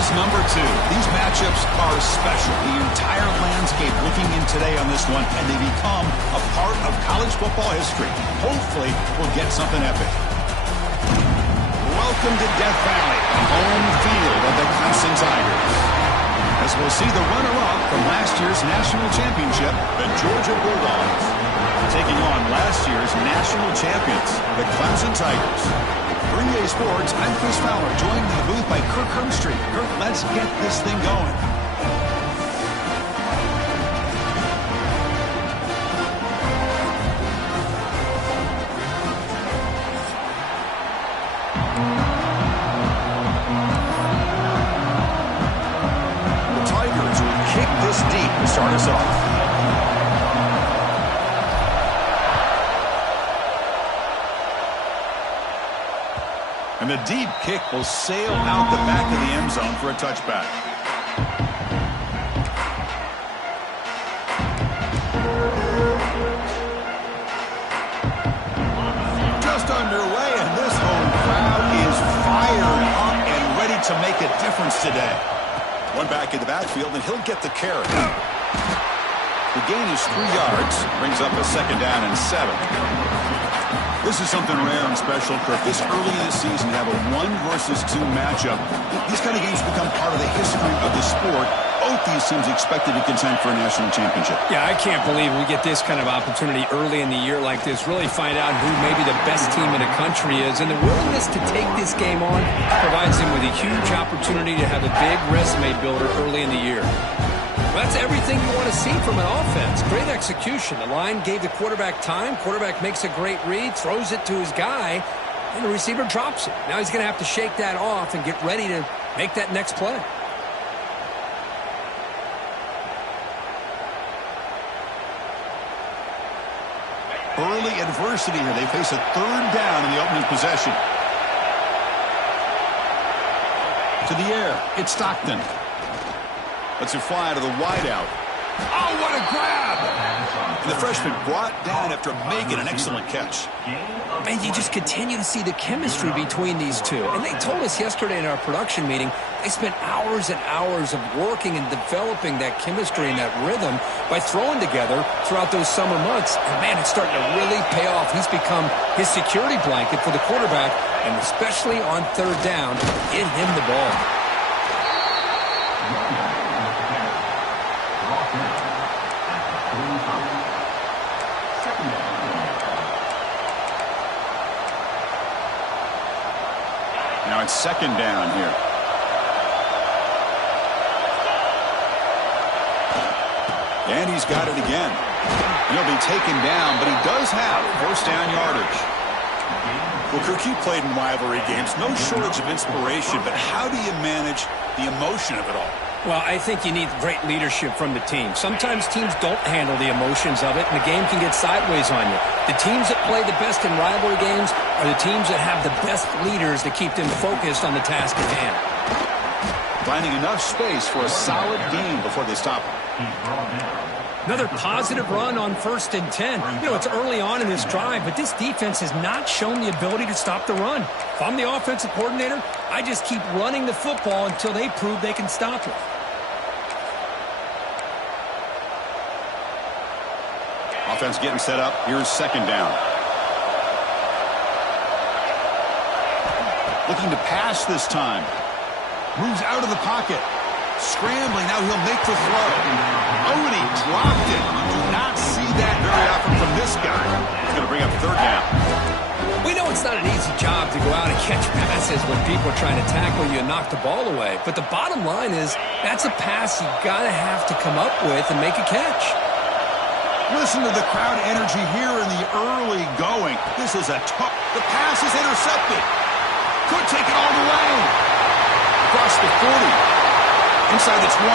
versus number 2. These matchups are special. The entire landscape looking in today on this one, and they become a part of college football history. Hopefully, we'll get something epic. Welcome to Death Valley, the home field of the Clemson Tigers. As we'll see the runner-up from last year's national championship, the Georgia Bulldogs, taking on last year's national champions, the Clemson Tigers. For EA Sports, I'm Chris Fowler, joined in the booth by Kirk Herbstreit. Kirk, let's get this thing going. The Tigers will kick this deep to start us off. And the deep kick will sail out the back of the end zone for a touchback. Just underway, and this home crowd is fired up and ready to make a difference today. One back in the backfield, and he'll get the carry. The gain is 3 yards, brings up a 2nd down and 7. This is something rare and special, Kirk. This early in the season, have a 1 versus 2 matchup. These kind of games become part of the history of the sport. Both these teams expected to contend for a national championship. Yeah, I can't believe we get this kind of opportunity early in the year like this. Really find out who maybe the best team in the country is. And the willingness to take this game on provides them with a huge opportunity to have a big resume builder early in the year. That's everything you want to see from an offense. Great execution. The line gave the quarterback time. Quarterback makes a great read, throws it to his guy, and the receiver drops it. Now he's going to have to shake that off and get ready to make that next play. Early adversity here. They face a 3rd down in the opening possession. To the air. It's Stockton. Lets it fly to the wideout. Oh, what a grab! And the freshman brought down after making an excellent catch. And you just continue to see the chemistry between these two. And they told us yesterday in our production meeting, they spent hours and hours of working and developing that chemistry and that rhythm by throwing together throughout those summer months. And, man, it's starting to really pay off. He's become his security blanket for the quarterback, and especially on 3rd down, get him the ball. Now it's 2nd down here. And he's got it again. He'll be taken down, but he does have 1st down yardage. Well, Kirk, you played in rivalry games. No shortage of inspiration, but how do you manage the emotion of it all? Well, I think you need great leadership from the team. Sometimes teams don't handle the emotions of it, and the game can get sideways on you. The teams that play the best in rivalry games are the teams that have the best leaders to keep them focused on the task at hand. Finding enough space for a solid gain before they stop him. Another positive run on 1st and 10. You know, it's early on in this drive, but this defense has not shown the ability to stop the run. If I'm the offensive coordinator, I just keep running the football until they prove they can stop it. Offense getting set up. Here's 2nd down. Looking to pass this time. Moves out of the pocket. Scrambling. Now he'll make the throw. Oh, and he dropped it. You do not see that very often from this guy. He's going to bring up 3rd down. We know it's not an easy job to go out and catch passes when people are trying to tackle you and knock the ball away. But the bottom line is that's a pass you got to have to come up with and make a catch. Listen to the crowd energy here in the early going. This is a tough. The pass is intercepted. Could take it all the way. Across the 40. Inside the 20.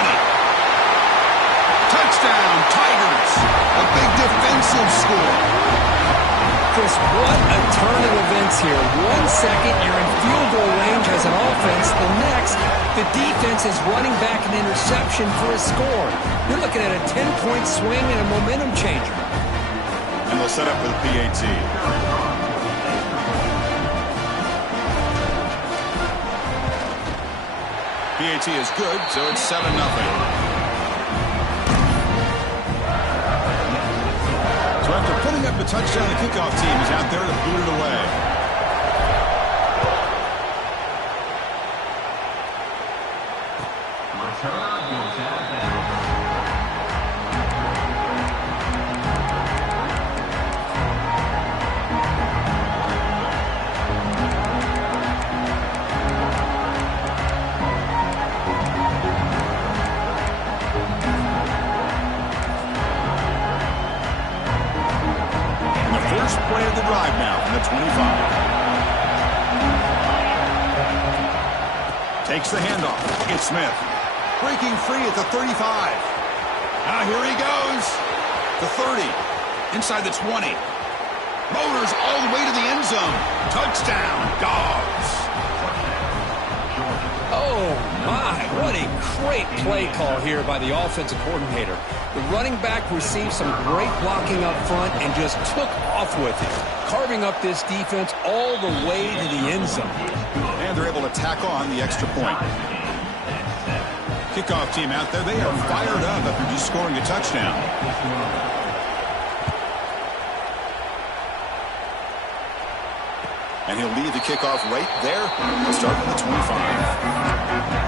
Touchdown, Tigers. A big defensive score. Chris, what a turn of events here. 1 second, you're in field goal range as an offense. The next, the defense is running back an interception for a score. You're looking at a 10-point swing and a momentum changer. And they'll set up for the PAT. PAT is good, so it's 7-0. So after putting up a touchdown, the kickoff team is out there to boot it away. First play of the drive now from the 25. Takes the handoff. It's Smith. Breaking free at the 35. Now here he goes. The 30. Inside the 20. Motors all the way to the end zone. Touchdown, Dogs. Oh, my. What a great play call here by the offensive coordinator. The running back received some great blocking up front and just took off with it, carving up this defense all the way to the end zone. And they're able to tack on the extra point. Kickoff team out there, they are fired up after just scoring a touchdown. And he'll leave the kickoff right there. We'll start with the 25.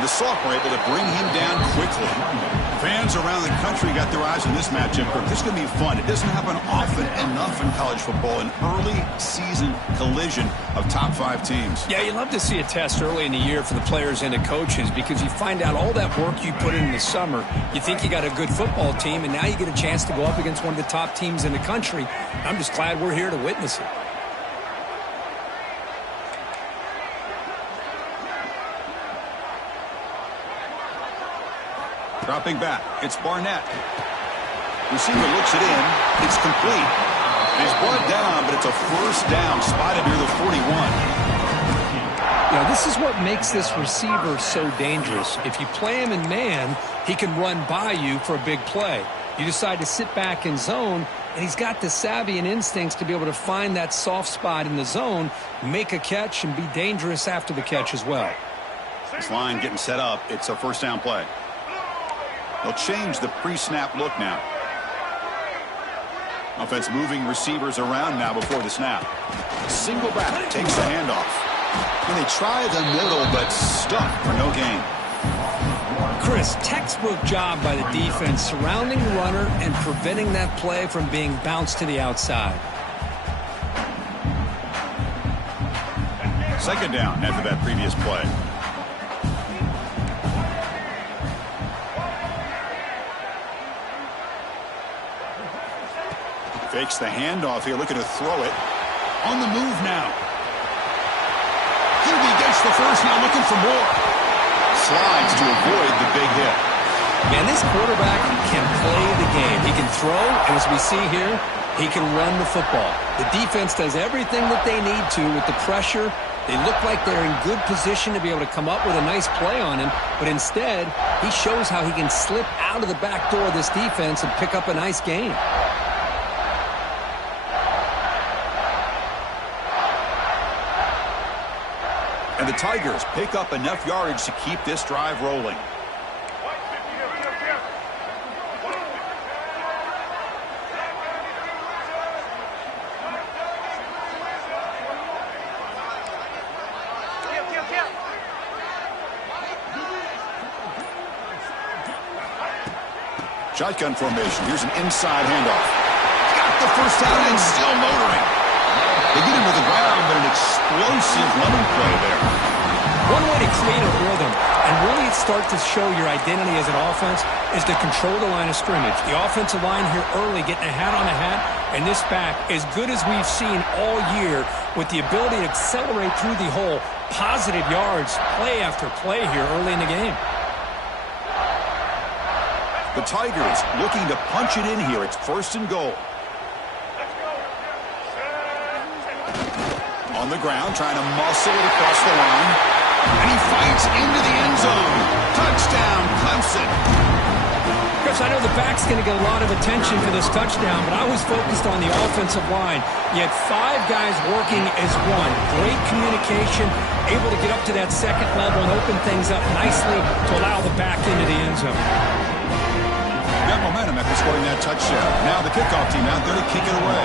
The sophomore able to bring him down quickly. Fans around the country got their eyes on this matchup. This is going to be fun. It doesn't happen often enough in college football, an early season collision of top 5 teams. Yeah, you love to see a test early in the year for the players and the coaches because you find out all that work you put in the summer. You think you got a good football team, and now you get a chance to go up against one of the top teams in the country. I'm just glad we're here to witness it. Dropping back, it's Barnett. Receiver looks it in. It's complete. He's brought down, but it's a first down, spotted near the 41. Now, this is what makes this receiver so dangerous. If you play him in man, he can run by you for a big play. You decide to sit back in zone, and he's got the savvy and instincts to be able to find that soft spot in the zone, make a catch, and be dangerous after the catch as well. This line getting set up. It's a first down play. They'll change the pre-snap look now. Offense moving receivers around now before the snap. Single back takes the handoff. And they try the middle, but stuck for no gain. Chris, textbook job by the defense surrounding the runner and preventing that play from being bounced to the outside. Second down after that previous play. Fakes the handoff here, looking to throw it. On the move now. He gets the first, now looking for more. Slides to avoid the big hit. Man, this quarterback can play the game. He can throw, and as we see here, he can run the football. The defense does everything that they need to with the pressure. They look like they're in good position to be able to come up with a nice play on him, but instead, he shows how he can slip out of the back door of this defense and pick up a nice gain. And the Tigers pick up enough yardage to keep this drive rolling. Shotgun formation. Here's an inside handoff. Got the first down and still motoring. They get him to the ground, but an explosive running play there. One way to create a rhythm and really start to show your identity as an offense is to control the line of scrimmage. The offensive line here early getting a hat on a hat, and this back, as good as we've seen all year, with the ability to accelerate through the hole, positive yards, play after play here early in the game. The Tigers looking to punch it in here. It's 1st and goal. On the ground, trying to muscle it across the line. And he fights into the end zone. Touchdown, Clemson. Chris, I know the back's going to get a lot of attention for this touchdown, but I was focused on the offensive line. You had 5 guys working as one. Great communication, able to get up to that second level and open things up nicely to allow the back into the end zone. Got momentum after scoring that touchdown. Now the kickoff team out there to kick it away.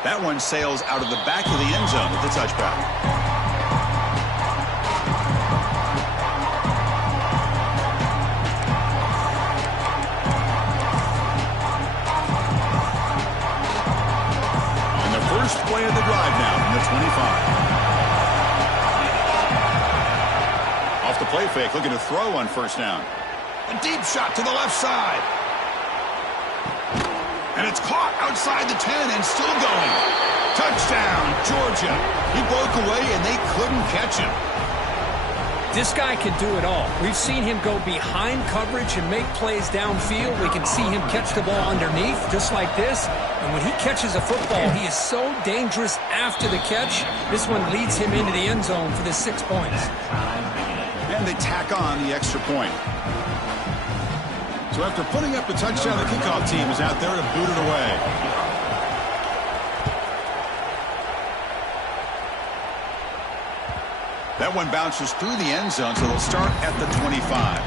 That one sails out of the back of the end zone with the touchback. On the first play of the drive now from the 25. Off the play fake, looking to throw on 1st down. A deep shot to the left side. And it's caught outside the 10 and still going. Touchdown, Georgia. He broke away and they couldn't catch him. This guy can do it all. We've seen him go behind coverage and make plays downfield. We can see him catch the ball underneath, just like this. And when he catches a football, he is so dangerous after the catch. This one leads him into the end zone for the 6 points. And they tack on the extra point. So after putting up the touchdown, the kickoff team is out there to boot it away. That one bounces through the end zone, so they'll start at the 25.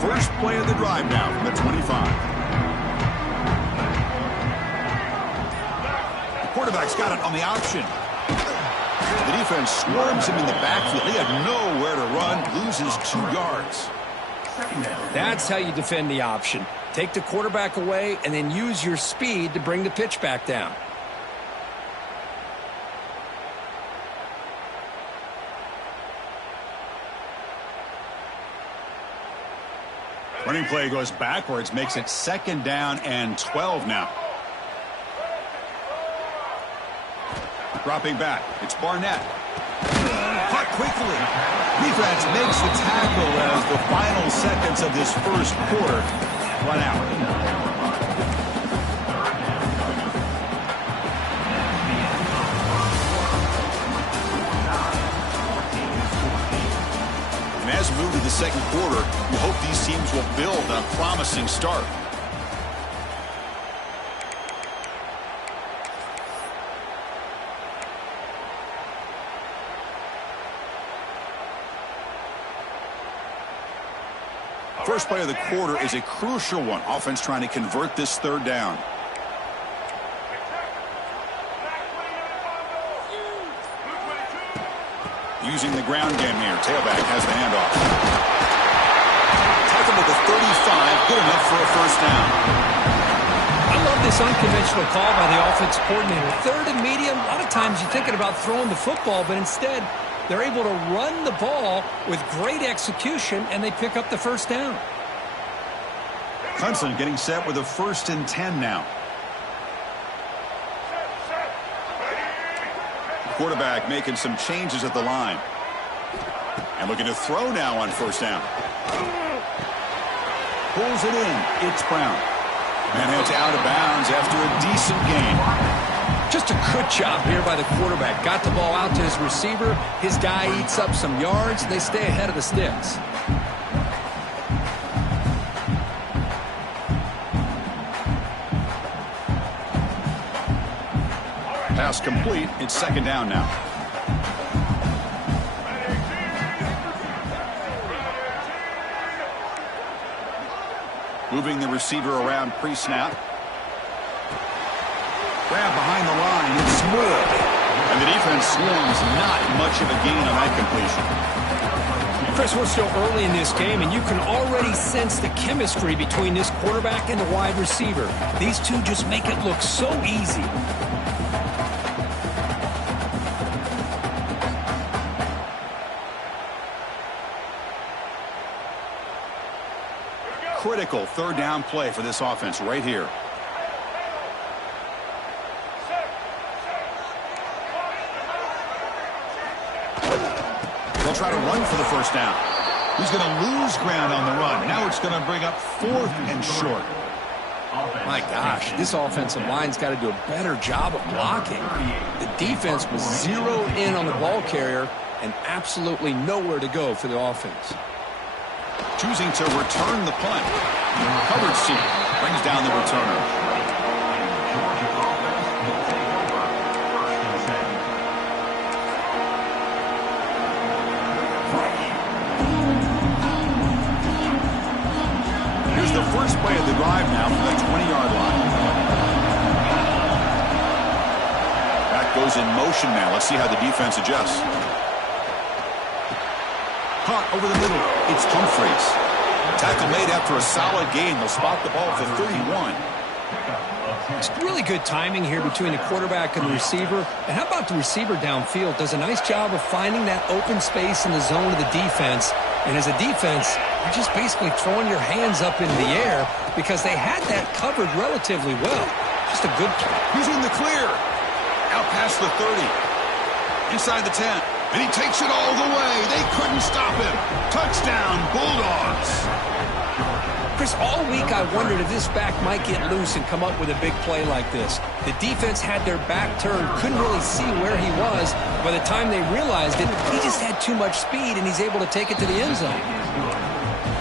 First play of the drive now from the 25. The quarterback's got it on the option. The defense swarms him in the backfield. He had nowhere to run, loses 2 yards. That's how you defend the option. Take the quarterback away and then use your speed to bring the pitch back down. Running play goes backwards, makes it 2nd down and 12 now. Dropping back, it's Barnett. Caught quickly. Defense makes the tackle as the final seconds of this first quarter run out. As we move to the second quarter, we hope these teams will build on a promising start. First play of the quarter is a crucial one. Offense trying to convert this 3rd down. Using the ground game here. Tailback has the handoff. Tackle to the 35. Good enough for a 1st down. I love this unconventional call by the offense coordinator. 3rd and medium. A lot of times you're thinking about throwing the football, but instead they're able to run the ball with great execution, and they pick up the 1st down. Clemson getting set with a 1st and 10 now. Quarterback making some changes at the line. And looking to throw now on 1st down. Pulls it in. It's Brown. And it's out of bounds after a decent gain. Just a good job here by the quarterback. Got the ball out to his receiver. His guy eats up some yards. They stay ahead of the sticks. Pass complete. It's 2nd down now. Moving the receiver around pre-snap. Grab behind the line. It's smooth. And the defense swarms. Not much of a gain on that completion. Chris, we're still early in this game, and you can already sense the chemistry between this quarterback and the wide receiver. These two just make it look so easy. Critical third down play for this offense right here. They'll try to run for the first down. He's going to lose ground on the run. Now it's going to bring up 4th and short. My gosh, this offensive line's got to do a better job of blocking. The defense was zeroed in on the ball carrier and absolutely nowhere to go for the offense. Choosing to return the punt. Coverage team brings down the returner. Here's the first play of the drive now from the 20-yard line. That goes in motion now. Let's see how the defense adjusts. Caught over the middle. It's Humphreys. Tackle made after a solid gain. They'll spot the ball for 31. It's really good timing here between the quarterback and the receiver. And how about the receiver downfield? Does a nice job of finding that open space in the zone of the defense. And as a defense, you're just basically throwing your hands up in the air because they had that covered relatively well. Just a good play. He's in the clear. Out past the 30. Inside the 10. And he takes it all the way. They couldn't stop him. Touchdown, Bulldogs. Chris, all week I wondered if this back might get loose and come up with a big play like this. The defense had their back turned, couldn't really see where he was. By the time they realized it, he just had too much speed, and he's able to take it to the end zone.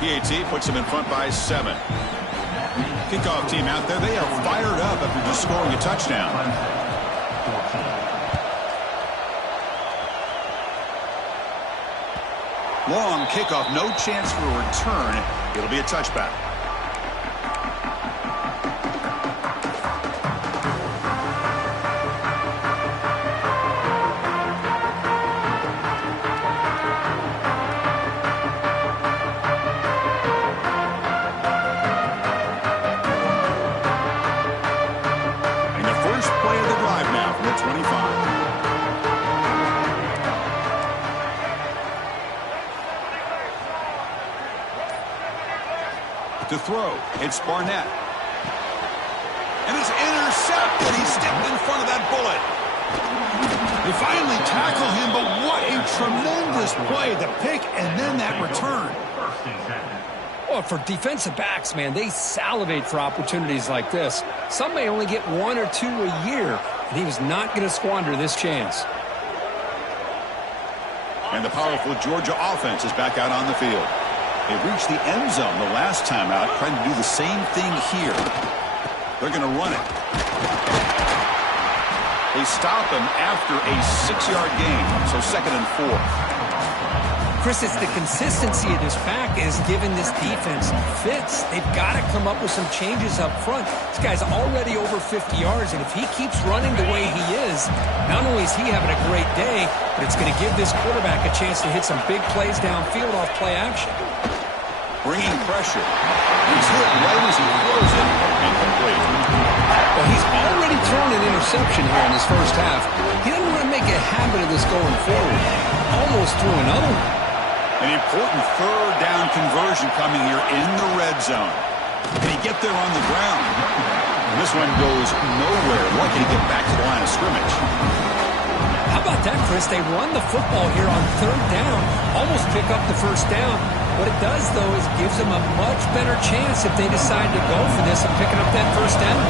PAT puts him in front by 7. Kickoff team out there. They are fired up after just scoring a touchdown. Long kickoff, no chance for a return. It'll be a touchback. And the first play of the drive now from the 25. To throw, it's Barnett. And it's intercepted. He stepped in front of that bullet. They finally tackle him, but what a tremendous play. The pick and then that return. Well, for defensive backs, man, they salivate for opportunities like this. Some may only get 1 or 2 a year, and he was not going to squander this chance. And the powerful Georgia offense is back out on the field. They reached the end zone the last time out, trying to do the same thing here. They're going to run it. They stop him after a 6-yard gain, so 2nd and 4. Chris, it's the consistency of this back is giving this defense fits. They've got to come up with some changes up front. This guy's already over 50 yards, and if he keeps running the way he is, not only is he having a great day, but it's going to give this quarterback a chance to hit some big plays downfield off play action. Bringing pressure. He's hit right as he throws it. Incomplete. Well, he's already thrown an interception here in this first half. He doesn't want to make a habit of this going forward. Almost threw another one. An important third down conversion coming here in the red zone. Can he get there on the ground? And this one goes nowhere. Lucky to get back to the line of scrimmage. How about that, Chris? They run the football here on 3rd down. Almost pick up the first down. What it does, though, is gives them a much better chance if they decide to go for this and picking up that first down.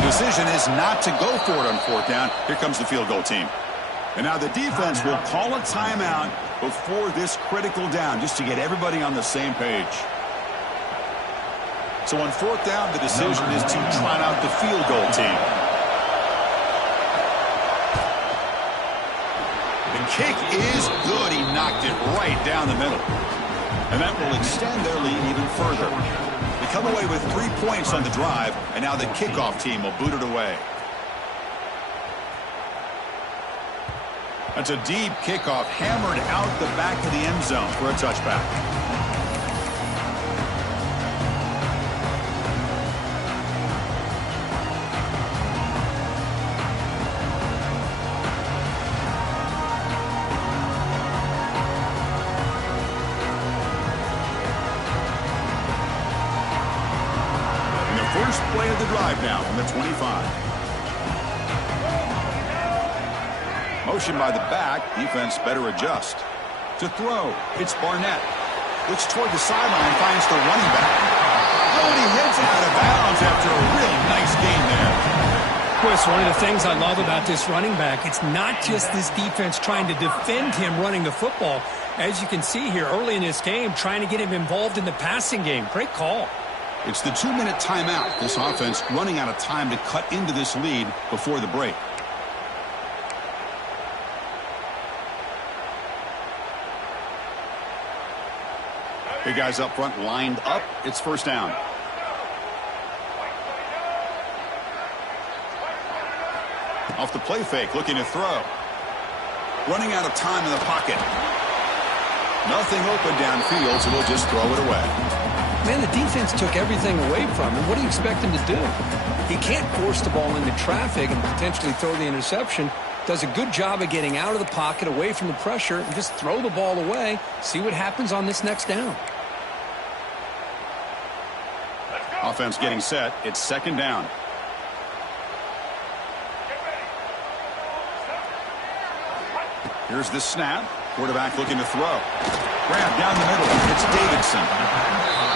The decision is not to go for it on 4th down. Here comes the field goal team. And now the defense will call a timeout before this critical down, just to get everybody on the same page. So on 4th down, the decision is to trot out the field goal team. The kick is good. He knocked it right down the middle. And that will extend their lead even further. They come away with 3 points on the drive, and now the kickoff team will boot it away. That's a deep kickoff, hammered out the back of the end zone for a touchback. And the first play of the drive now from the 25. Motion by the back. Defense better adjust. To throw. It's Barnett. Looks toward the sideline. Finds the running back. Oh, and he heads out of bounds after a real nice game there. Chris, one of the things I love about this running back, it's not just this defense trying to defend him running the football. As you can see here early in this game, trying to get him involved in the passing game. Great call. It's the 2-minute timeout. This offense running out of time to cut into this lead before the break. Big guys up front lined up. It's first down. Off the play fake, looking to throw. Running out of time in the pocket. Nothing open downfield, so they'll just throw it away. Man, the defense took everything away from him. What do you expect him to do? He can't force the ball into traffic and potentially throw the interception. Does a good job of getting out of the pocket, away from the pressure, and just throw the ball away. See what happens on this next down. Offense getting set. It's second down. Here's the snap. Quarterback looking to throw. Grab down the middle. It's Davidson.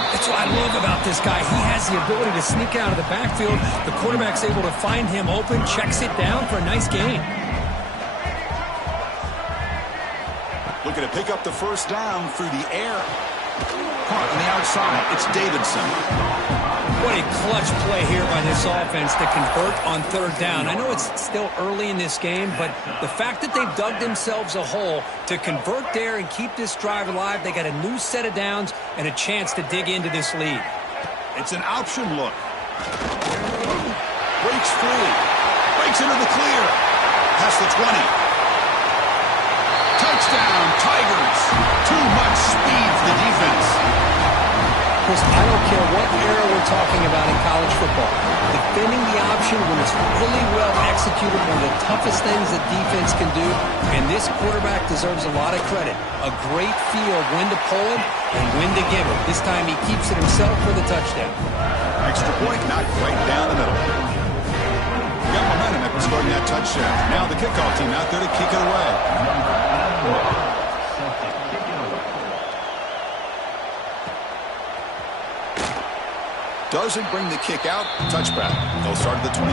That's what I love about this guy. He has the ability to sneak out of the backfield. The quarterback's able to find him open, checks it down for a nice gain. Looking to pick up the first down through the air. Caught on the outside. It's Davidson. What a clutch play here by this offense to convert on third down. I know it's still early in this game, but the fact that they've dug themselves a hole to convert there and keep this drive alive, they got a new set of downs and a chance to dig into this lead. It's an option look. Breaks free. Breaks into the clear. Past the 20. Touchdown, Tigers. Too much speed for the defense. Chris, I don't care what era we're talking about in college football. Defending the option when it's really well executed, one of the toughest things that defense can do, and this quarterback deserves a lot of credit. A great feel of when to pull him and when to give him. This time he keeps it himself for the touchdown. Extra point, knocked right down the middle. Got momentum after starting that touchdown. Now the kickoff team out there to kick it away. Doesn't bring the kick out. Touchback. They'll start at the 25.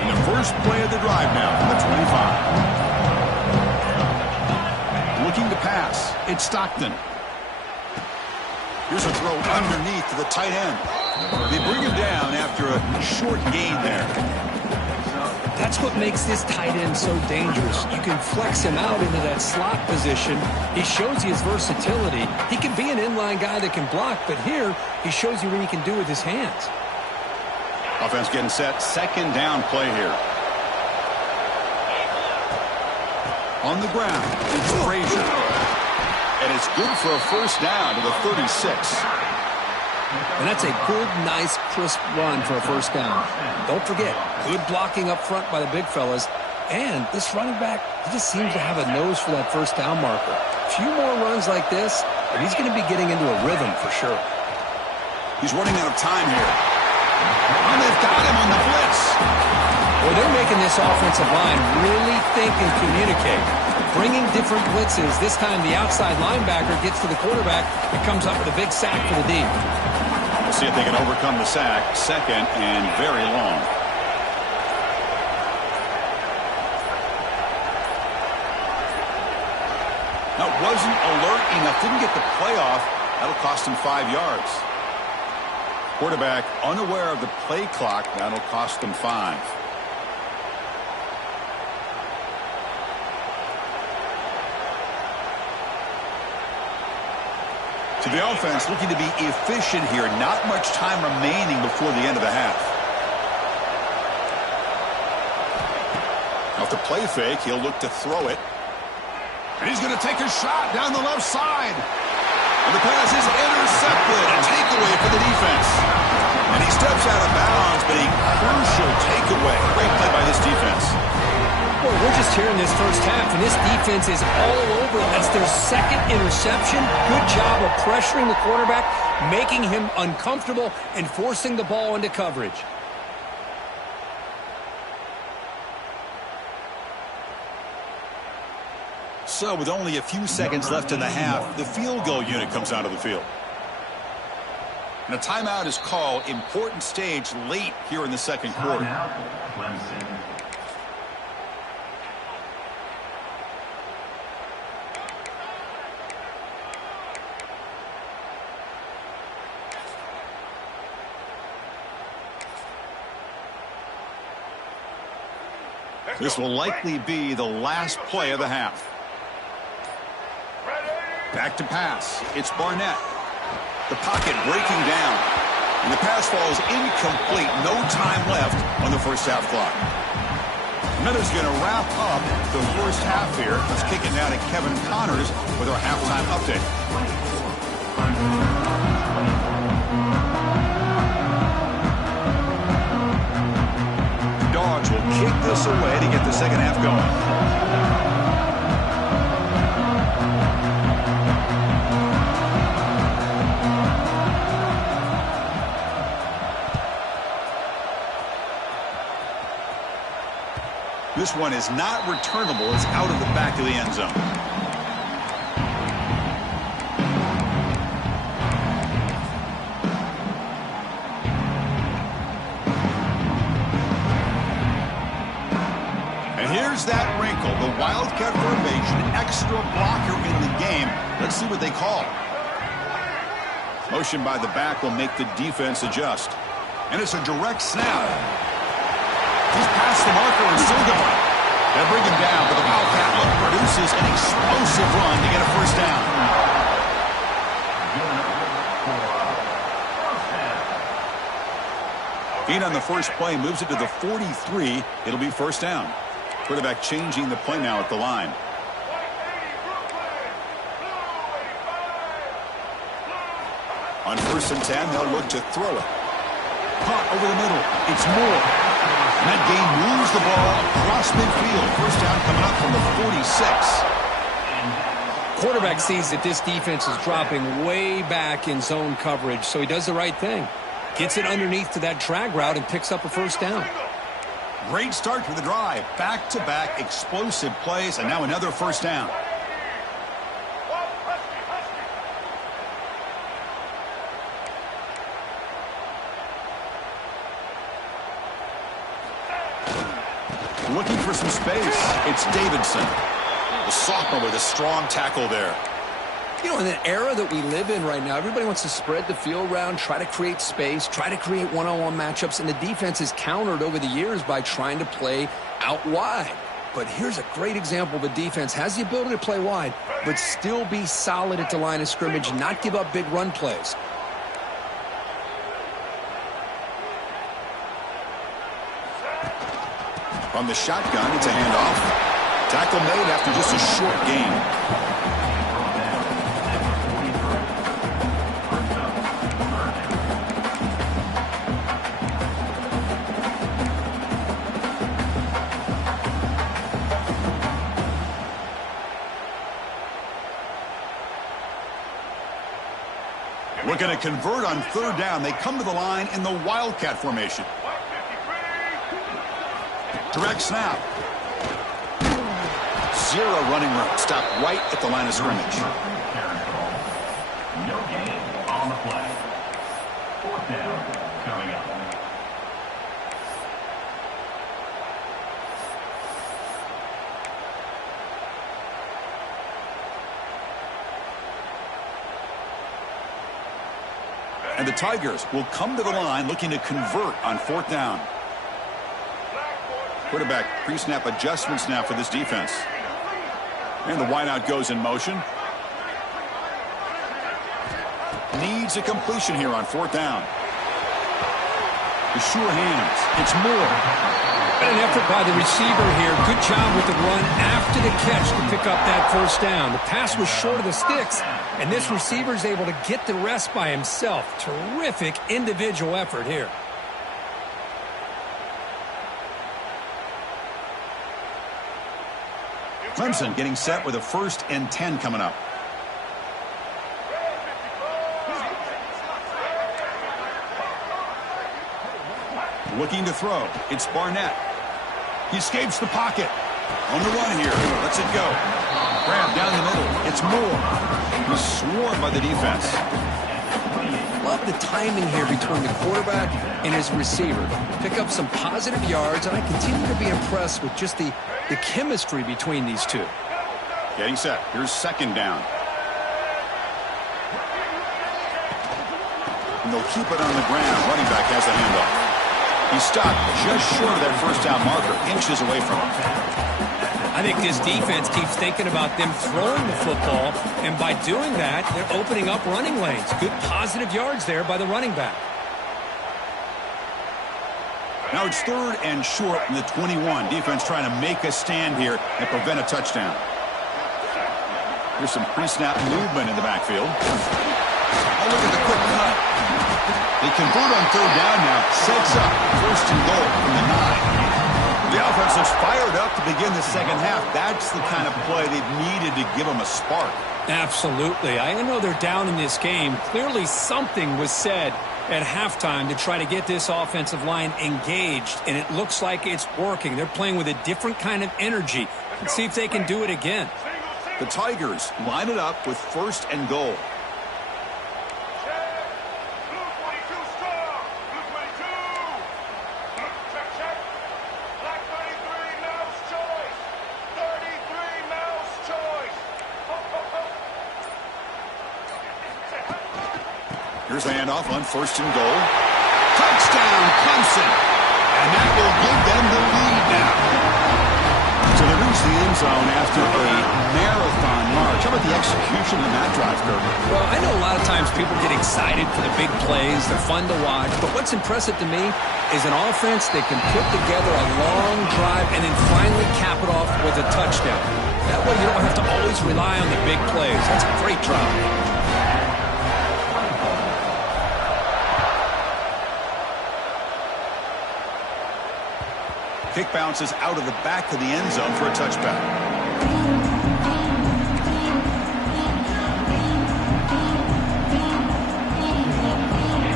And the first play of the drive now from the 25. Looking to pass. It's Stockton. Here's a throw underneath to the tight end. They bring him down after a short gain there. That's what makes this tight end so dangerous. You can flex him out into that slot position. He shows you his versatility. He can be an inline guy that can block, but here he shows you what he can do with his hands. Offense getting set. Second down play here. On the ground, it's Frazier. And it's good for a first down to the 36. And that's a good, nice, crisp run for a first down. Don't forget, good blocking up front by the big fellas. And this running back, he just seems to have a nose for that first down marker. A few more runs like this, and he's going to be getting into a rhythm for sure. He's running out of time here. And they've got him on the blitz. Well, they're making this offensive line really think and communicate. Bringing different blitzes. This time the outside linebacker gets to the quarterback and comes up with a big sack for the D. We'll see if they can overcome the sack. Second and very long. Now, wasn't alert enough. Didn't get the play off. That'll cost him 5 yards. Quarterback unaware of the play clock. That'll cost them 5. To the offense, looking to be efficient here. Not much time remaining before the end of the half. Off the play fake, he'll look to throw it. And he's going to take a shot down the left side. And the pass is intercepted. A takeaway for the defense. And he steps out of bounds, but a crucial takeaway. Great play by this defense. Well, we're just here in this first half, and this defense is all over. That's their second interception. Good job of pressuring the quarterback, making him uncomfortable, and forcing the ball into coverage. So, with only a few seconds left in the half, the field goal unit comes out of the field. And a timeout is called. Important stage late here in the second quarter. This will likely be the last play of the half. Back to pass. It's Barnett. The pocket breaking down. And the pass falls incomplete. No time left on the first half clock. Miller's going to wrap up the first half here. Let's kick it now to Kevin Connors with our halftime update. Dogs will kick this away to get the second half going. This one is not returnable. It's out of the back of the end zone. And here's that wrinkle. The Wildcat formation, extra blocker in the game. Let's see what they call. Motion by the back will make the defense adjust. And it's a direct snap. He's past the marker and still going. They'll bring him down, but the Wildcat look produces an explosive run to get a first down. Gain on the first play moves it to the 43. It'll be first down. Quarterback changing the play now at the line. On 1st and 10, they'll look to throw it. Caught over the middle. It's Moore. And that game moves the ball across midfield. First down coming up from the 46. Quarterback sees that this defense is dropping way back in zone coverage, so he does the right thing. Gets it underneath to that drag route and picks up a first down. Great start for the drive. Back-to-back explosive plays, and now another first down. Looking for some space. It's Davidson. The sophomore with a strong tackle there. You know, in the era that we live in right now, everybody wants to spread the field around, try to create space, try to create one-on-one matchups, and the defense is countered over the years by trying to play out wide. But here's a great example. The defense has the ability to play wide, but still be solid at the line of scrimmage, not give up big run plays. From the shotgun, it's a handoff. Tackle made after just a short gain. Looking to convert on 3rd down. They come to the line in the Wildcat formation. Direct snap. Zero running room. Stop right at the line of scrimmage. No gain on the play. 4th down coming up. And the Tigers will come to the line looking to convert on 4th down. Quarterback pre-snap adjustments now for this defense. And the wideout goes in motion. Needs a completion here on 4th down. The sure hands. It's Moore. An effort by the receiver here. Good job with the run after the catch to pick up that 1st down. The pass was short of the sticks, and this receiver is able to get the rest by himself. Terrific individual effort here. Clemson getting set with a 1st and 10 coming up. Looking to throw. It's Barnett. He escapes the pocket. On the run here. Lets it go. Grab down the middle. It's Moore. He's swarmed by the defense. Love the timing here between the quarterback and his receiver. Pick up some positive yards, and I continue to be impressed with just the chemistry between these two. Getting set. Here's 2nd down. And they'll keep it on the ground. Running back has the handoff. He's stopped just short of that 1st down marker, inches away from him. I think this defense keeps thinking about them throwing the football, and by doing that, they're opening up running lanes. Good positive yards there by the running back. Now it's 3rd and short from the 21. Defense trying to make a stand here and prevent a touchdown. Here's some pre-snap movement in the backfield. Oh, look at the quick cut. They convert on 3rd down now. Sets up 1st and goal from the 9. The offense looks fired up to begin the 2nd half. That's the kind of play they've needed to give them a spark. Absolutely. I know they're down in this game. Clearly something was said at halftime to try to get this offensive line engaged, and it looks like it's working. They're playing with a different kind of energy. Let's see if they can do it again. The Tigers line it up with 1st and goal. Here's the handoff on 1st and goal. Touchdown, Clemson. And that will give them the lead now. So they reach the end zone after a marathon march. How about the execution in that drive, Kirk? Well, I know a lot of times people get excited for the big plays. They're fun to watch. But what's impressive to me is an offense that can put together a long drive and then finally cap it off with a touchdown. That way you don't have to always rely on the big plays. That's a great drive. Kick bounces out of the back of the end zone for a touchback.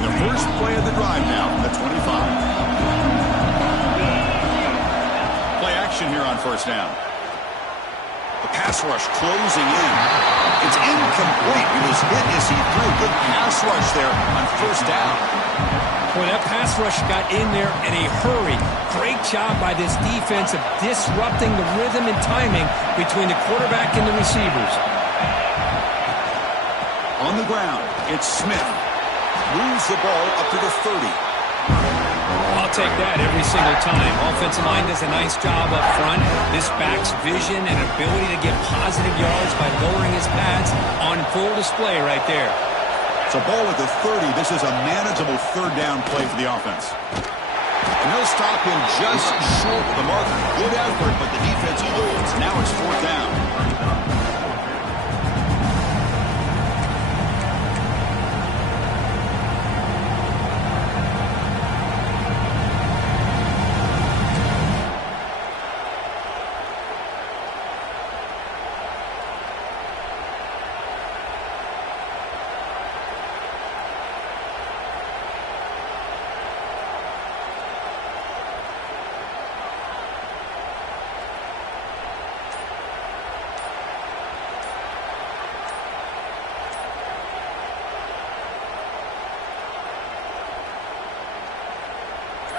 The first play of the drive now, the 25. Play action here on 1st down. The pass rush closing in. It's incomplete. He was hit as he threw. Good pass rush there on 1st down. Boy, that pass rush got in there in a hurry. Great job by this defense of disrupting the rhythm and timing between the quarterback and the receivers. On the ground, it's Smith. Moves the ball up to the 30. I'll take that every single time. Offensive line does a nice job up front. This back's vision and ability to get positive yards by lowering his pads on full display right there. It's a ball at the 30. This is a manageable 3rd down play for the offense. And they'll stop him just short of the marker. Good effort, but the defense holds. Now it's 4th down.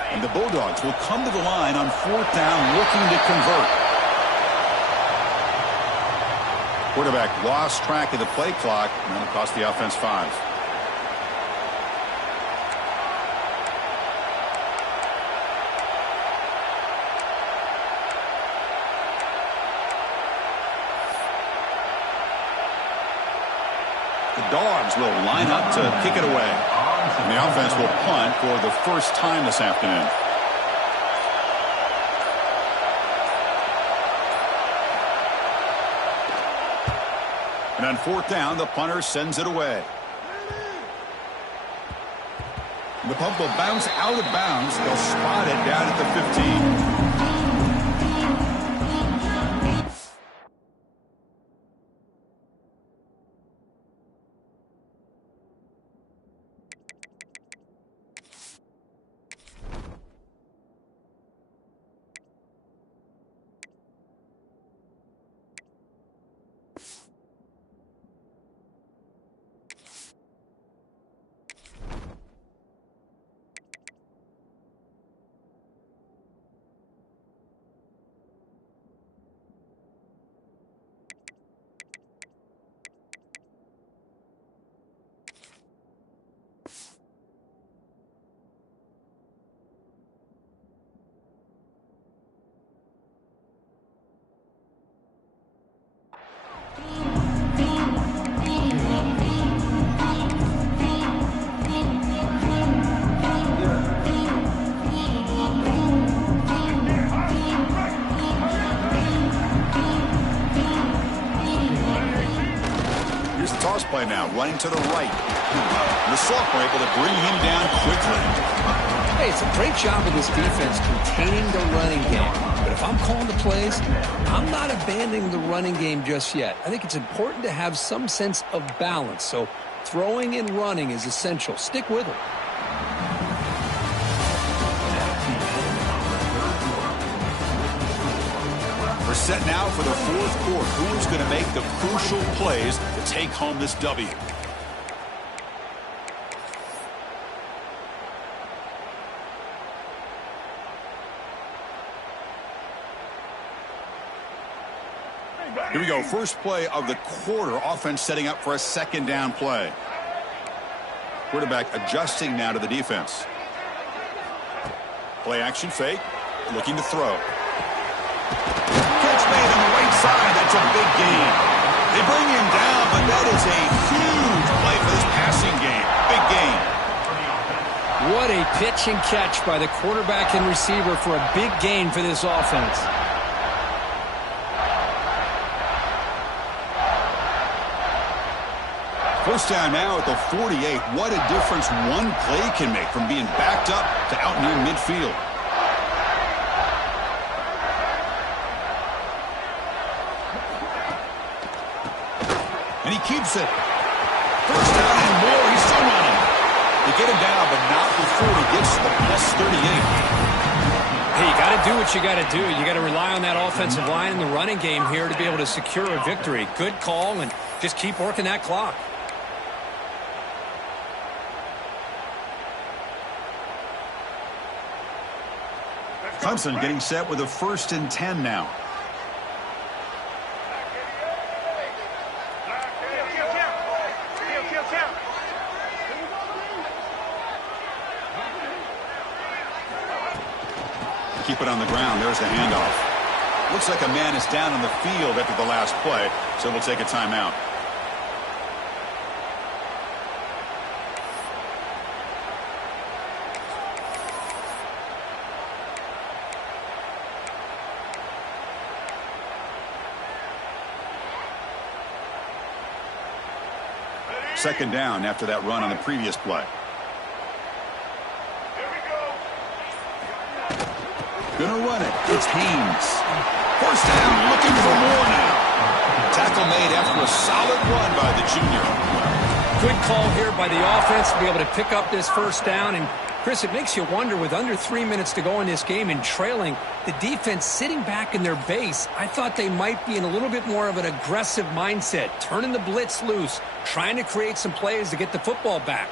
And the Bulldogs will come to the line on 4th down looking to convert. Quarterback lost track of the play clock, and that'll cost the offense 5. Dogs will line up to kick it away. And the offense will punt for the first time this afternoon. And on fourth down, the punter sends it away. The punt will bounce out of bounds. They'll spot it down at the 15. Play now, running to the right. The Sophomore able to bring him down quickly. Hey, it's a great job of this defense containing the running game. But if I'm calling the plays, I'm not abandoning the running game just yet. I think it's important to have some sense of balance. So throwing and running is essential. Stick with it. We're set now for the fourth quarter. Who is going to make the crucial plays to take home this W? Here we go. First play of the quarter. Offense setting up for a second down play. Quarterback adjusting now to the defense. Play action fake. Looking to throw. Catch made on the right side. That's a big gain. They bring him down, but that is a huge play for this passing game. Big gain. What a pitch and catch by the quarterback and receiver for a big gain for this offense. First down now at the 48. What a difference one play can make from being backed up to out near midfield. And he keeps it. First down and more. He's still running. They get him down, but not before he gets to the plus 38. Hey, you got to do what you got to do. You got to rely on that offensive line in the running game here to be able to secure a victory. Good call, and just keep working that clock. Clemson getting set with a 1st and 10 now. Keep it on the ground. There's the handoff. Looks like a man is down on the field after the last play, so we'll take a timeout. Second down after that run on the previous play. Gonna run it. It's Haynes. First down, looking for more now. Tackle made after a solid run by the junior. Good call here by the offense to be able to pick up this first down. And, Chris, it makes you wonder, with under 3 minutes to go in this game and trailing, the defense sitting back in their base, I thought they might be in a little bit more of an aggressive mindset, turning the blitz loose, trying to create some plays to get the football back.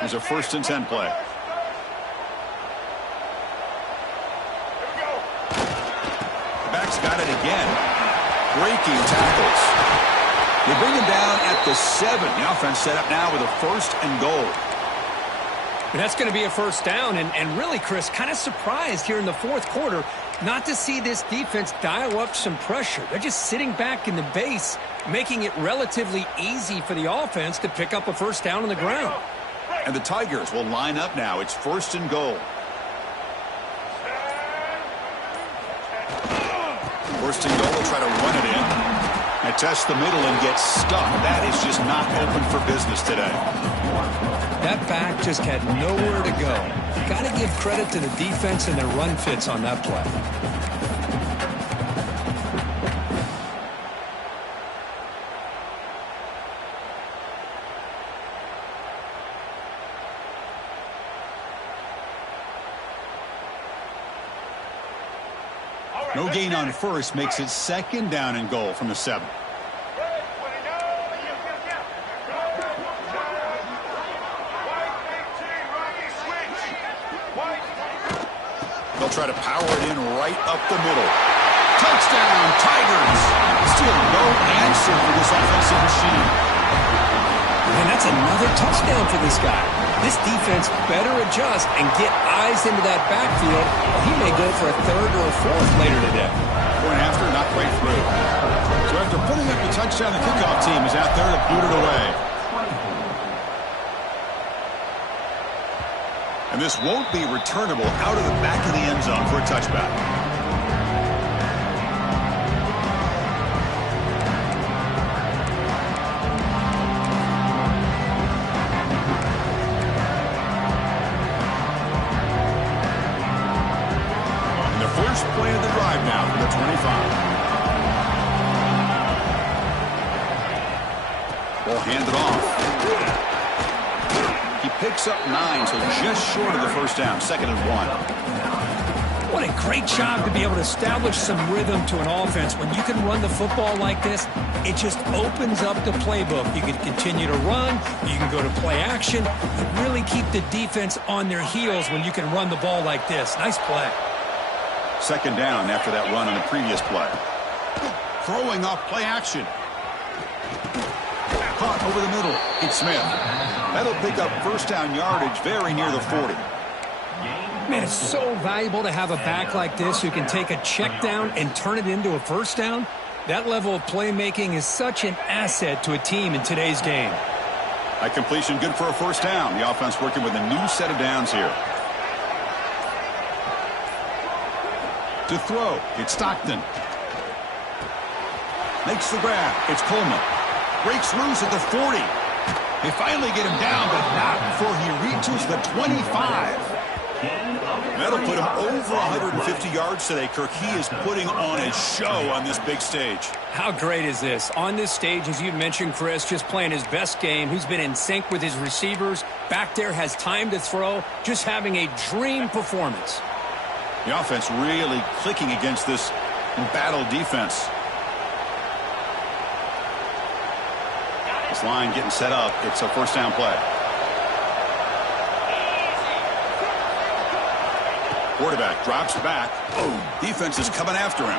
There's a 1st and 10 play. Back's got it again. Breaking tackles. They bring him down at the 7. The offense set up now with a 1st and goal. And that's going to be a first down. And really, Chris, kind of surprised here in the fourth quarter not to see this defense dial up some pressure. They're just sitting back in the base, making it relatively easy for the offense to pick up a first down on the ground. And the Tigers will line up now. It's first and goal. First and goal, they'll try to run it in. And test the middle and get stuck. That is just not open for business today. That back just had nowhere to go. Got to give credit to the defense and their run fits on that play. No gain on first makes it second down and goal from the 7. They'll try to power it in right up the middle. Touchdown, Tigers! Still no answer for this offensive machine. And that's another touchdown for this guy. This defense better adjust and get eyes into that backfield, or he may go for a third or a fourth later today. Point after, not quite through. So after putting up the touchdown, the kickoff team is out there to boot it away. And this won't be returnable out of the back of the end zone for a touchback. First play of the drive now from the 25. Ball handed off. He picks up 9, so just short of the first down. 2nd and 1. What a great job to be able to establish some rhythm to an offense. When you can run the football like this, it just opens up the playbook. You can continue to run. You can go to play action. You really keep the defense on their heels when you can run the ball like this. Nice play. 2nd down after that run on the previous play. Throwing off play action. Caught over the middle. It's Smith. That'll pick up first down yardage very near the 40. Man, it's so valuable to have a back like this who can take a check down and turn it into a first down. That level of playmaking is such an asset to a team in today's game. That completion good for a first down. The offense working with a new set of downs here. To throw, it's Stockton. Makes the grab, it's Coleman. Breaks loose at the 40. They finally get him down, but not before he reaches the 25. That'll put him over 150 yards today, Kirk. He is putting on a show on this big stage. How great is this? On this stage, as you mentioned, Chris, just playing his best game. He's been in sync with his receivers. Back there, has time to throw. Just having a dream performance. The offense really clicking against this battle defense. This line getting set up. It's a first down play. Quarterback drops back. Boom. Defense is coming after him.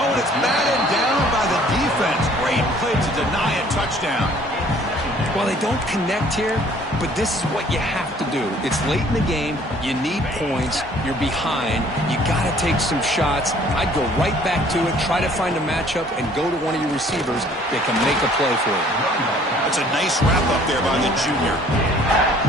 Oh, and it's batted down by the defense. Great play to deny a touchdown. Well, they don't connect here, but this is what you have to do. It's late in the game. You need points. You're behind. You got to take some shots. I'd go right back to it, try to find a matchup, and go to one of your receivers that can make a play for you. That's a nice wrap-up there by the junior.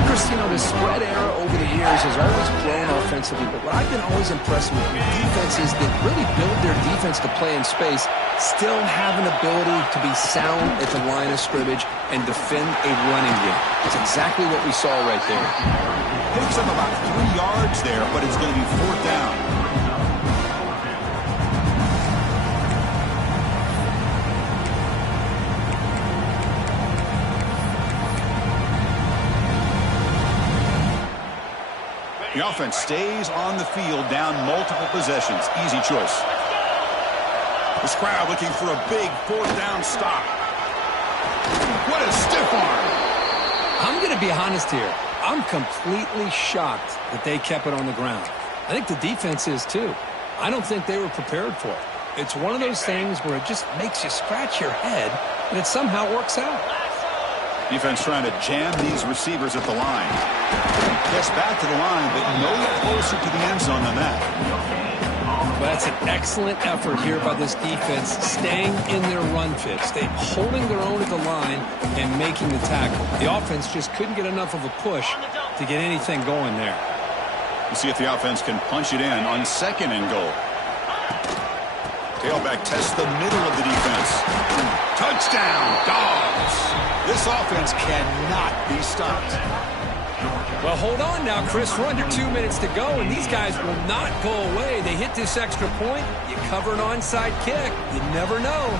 Chris, you know, the spread era over the years has always grown offensively, but what I've been always impressed with defenses that really build their defense to play in space still have an ability to be sound at the line of scrimmage and defend a running game. It's exactly what we saw right there. Picks up about 3 yards there, but it's going to be 4th down. The offense stays on the field down multiple possessions. Easy choice. This crowd looking for a big 4th down stop. What a stiff arm. I'm going to be honest here. I'm completely shocked that they kept it on the ground. I think the defense is too. I don't think they were prepared for it. It's one of those things where it just makes you scratch your head, and it somehow works out. Defense trying to jam these receivers at the line. Gets back to the line, but no closer to the end zone than that. Well, that's an excellent effort here by this defense, staying in their run fit, holding their own at the line and making the tackle. The offense just couldn't get enough of a push to get anything going there. We'll see if the offense can punch it in on 2nd and goal. Tailback tests the middle of the defense. Touchdown, Dogs! This offense cannot be stopped. Well, hold on now, Chris. We're under 2 minutes to go, and these guys will not go away. They hit this extra point. You cover an onside kick. You never know.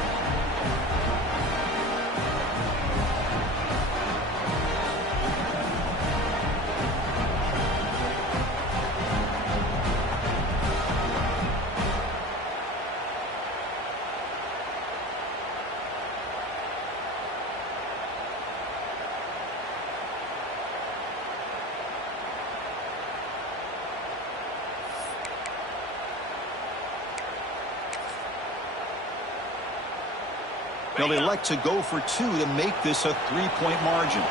They'll elect to go for 2 to make this a 3-point margin.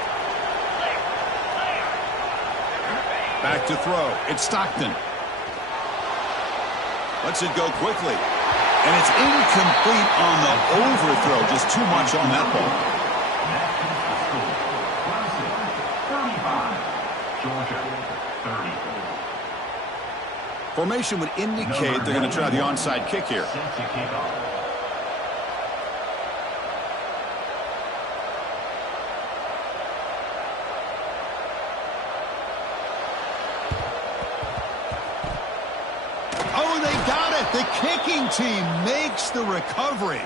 Back to throw. It's Stockton. Lets it go quickly. And it's incomplete on the overthrow. Just too much on that ball. Formation would indicate they're going to try the onside kick here. The kicking team makes the recovery.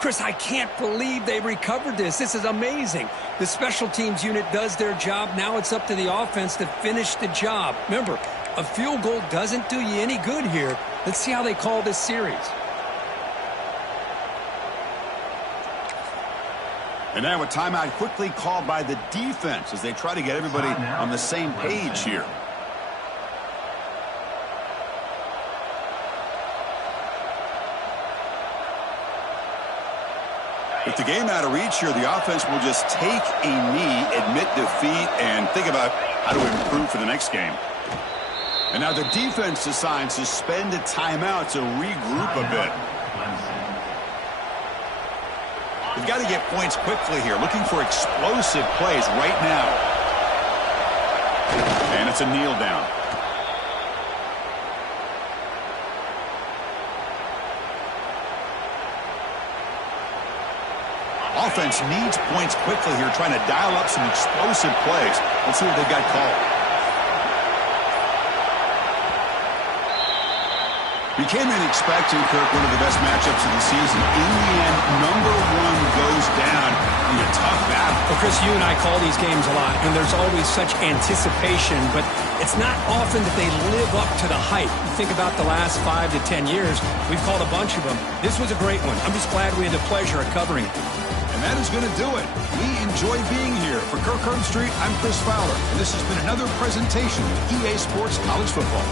Chris, I can't believe they recovered this. This is amazing. The special teams unit does their job. Now it's up to the offense to finish the job. Remember, a field goal doesn't do you any good here. Let's see how they call this series. And now a timeout quickly called by the defense as they try to get everybody on the same page here. With the game out of reach here, the offense will just take a knee, admit defeat, and think about how to improve for the next game. And now the defense decides to spend a timeout to regroup a bit. They've got to get points quickly here, looking for explosive plays right now. And it's a kneel down. Offense needs points quickly here, trying to dial up some explosive plays. Let's see what they've got called. We came in expecting, Kirk, one of the best matchups of the season. In the end, number 1 goes down in a tough battle. Well, Chris, you and I call these games a lot, and there's always such anticipation, but it's not often that they live up to the hype. You think about the last 5 to 10 years, we've called a bunch of them. This was a great one. I'm just glad we had the pleasure of covering it. And that is going to do it. We enjoy being here. For Kirk Street, I'm Chris Fowler, and this has been another presentation of EA Sports College Football.